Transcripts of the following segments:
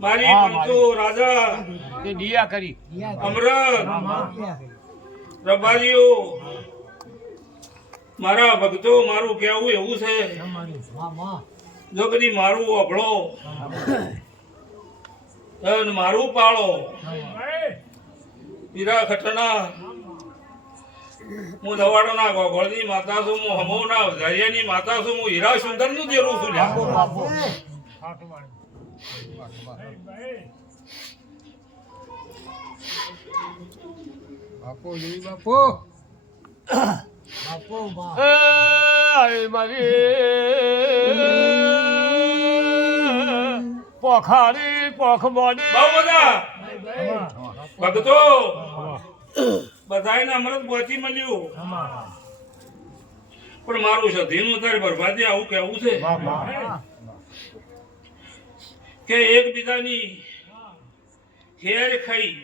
મારી પંચો રાજા તે દિયા કરી અમૃત રબારીઓ મારા ભક્તો મારું કેવું એવું છે જો કદી મારું અભળો મારું પાળો પીરા ખટણા હું દવાડોના ગોગળની માતા છું હું હમોના દરિયાની માતા છું હું હીરા સુંદર નું દેરું છું બાપો જી બાપો મારી પોખારી પોખ મોડી બહુ બધા ભક્તો બધાને અમૃત પહોંચી મળ્યું પણ મારું સધીનું અત્યારે બરબાદી આવું કેવું છે કે એકબીજાની હેર ખાઈ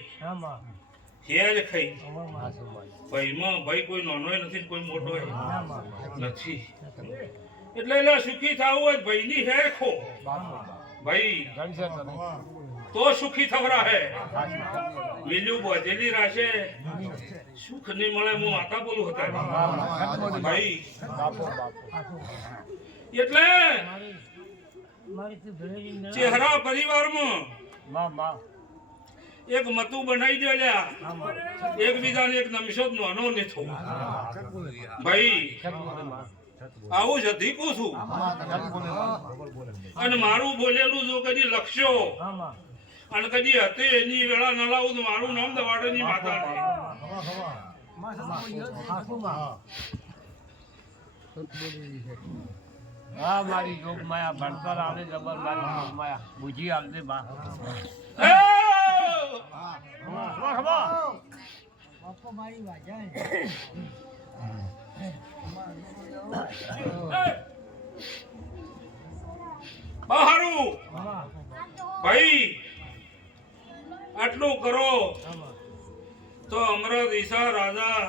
ભાઈ કોઈ નાનો નથી કોઈ મોટો નથી એટલે સુખી થવું હોય ભાઈ ની હેર ખો ભાઈ તો સુખી થવરા હે મિલ્યું બોધેલી રાશે સુખ નહીં મળે હું માતા બોલું હતા ભાઈ એટલે ચહેરા પરિવારમાં એક મતું બનાવી દે લ્યા એકબીજાને એક નમશો નાનો નીથો ભાઈ આવું જ અધીકું છું અને મારું બોલેલું જો કદી લખશો અને કદી હતી એની વેળા ન લાવું તો મારું નામ દવાડોની માતા હા મારી જોગ માયા ભણતર આવે જબર મારી જોગ માયા બુજી આવજે બા બહારું ભાઈ આટલું કરો તો અમૃત ઈશા રાજા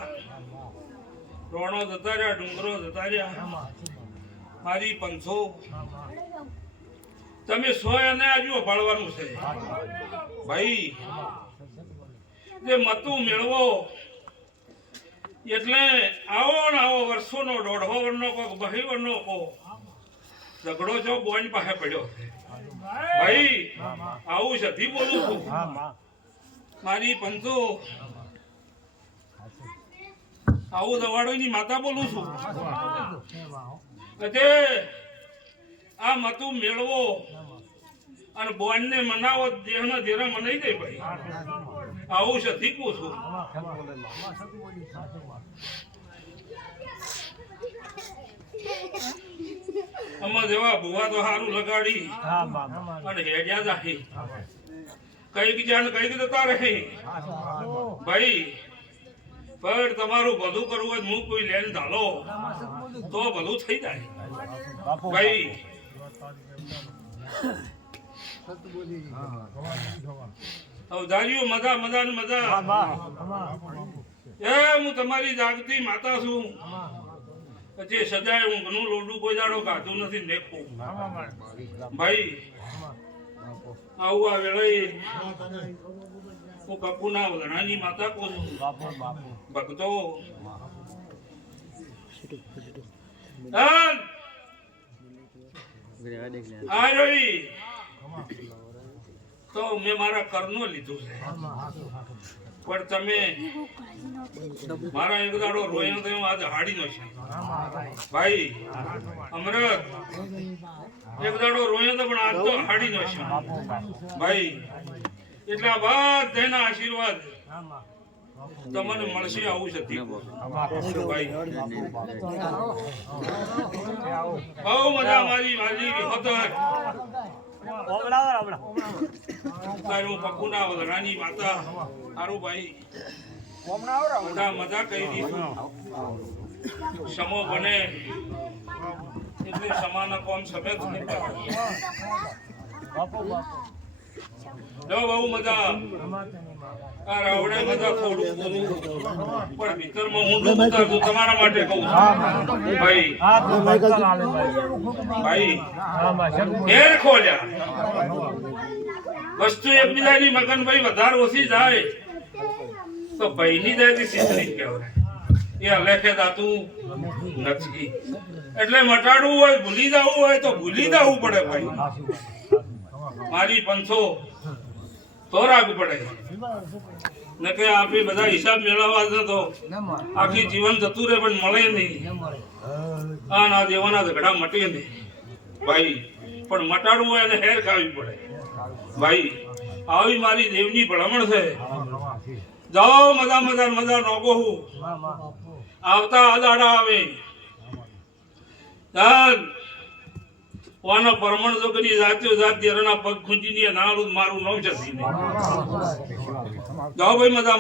રોણો જતા રહ્યા ડુંગરો જતા રહ્યા મારી પંથો તમે સો અને આજુ ભાળવાનું છે ભાઈ જે મતું મેળવો એટલે આવો ને આવો વર્ષોનો 1.5 વર્ષનો કોક 2 વર્ષનો કો ઝઘડો છો બોન પાસે પડ્યો ભાઈ આવું સધી બોલું છું મારી પંથો આવું દવાડોની માતા બોલું છું કે આ મતું મેળવો અને બોનને મનાવો દેહના દેરા મનાઈ જાય ભાઈ આવું સધી કહું છું આમાં જેવા ભુવા તો સારું લગાડી અને હેડ્યા જાય કઈક જાણ કઈક જતા રહે ભાઈ પણ તમારું ભલું કરવું હોય હું કોઈ લેન ધાલો તો ભલું થઈ જાય ભાઈ અવધારીઓ મજા મજા ને મજા એ હું તમારી જાગતી માતા છું પછી સજાય હું ઘણું લોડું કોઈ દાડો ગાધું નથી દેખું ભાઈ આવું આ વેળાએ હું કપૂના વગણાની માતા કહું છું ભક્તો આ રવિ તો મેં મારા કરનો લીધું છે પણ તમે મારા એક દાડો રોયો તો આજ હાડી નો છે ભાઈ અમૃત એક દાડો રોયો તો પણ આજ તો હાડી નો છે ભાઈ એટલે આ બધાના આશીર્વાદ તમને મળશે આવું છે ભાઈ બહુ મજા મારી વાલી હોતર હું પકુના વગરાની માતા સારું ભાઈ મોટા મજા કહી દીધું સમો બને એટલે સમાન કોમ સમેત જો બહુ મજા આ રાવડે મજા થોડું પણ ભીતરમાં ઊંડું ઉતારતું તમારા માટે કહું છું ભાઈ ભાઈ ઘેર ખોલ્યા વસ્તુ એકબીજાની મગનભાઈ વધારે ઓછી જાય તો ભાઈની જાય સિદ્ધની કહેવાય એ અલેખે દાતું નથી એટલે મટાડવું હોય ભૂલી જવું હોય તો ભૂલી જવું પડે ભાઈ મારી 500 તો રાખવું પડે ને કે આપણે બધા હિસાબ મેળવવા છે તો આખી જીવન જતું રહે પણ મળે નહીં આ ના દેવાના ઝઘડા મટે નહીં ભાઈ પણ મટાડવું હોય એને હેર ખાવી પડે ભાઈ આવી મારી દેવની ભલામણ છે જાઓ મજા નોકો હું આવતા આદાડા આવે ચાલ ઓનો પરમણ જો કરી જાત્યો જાત દેરના પગ ખૂંચીને નાળું મારું નવ જતી જાઓ ભાઈ મજા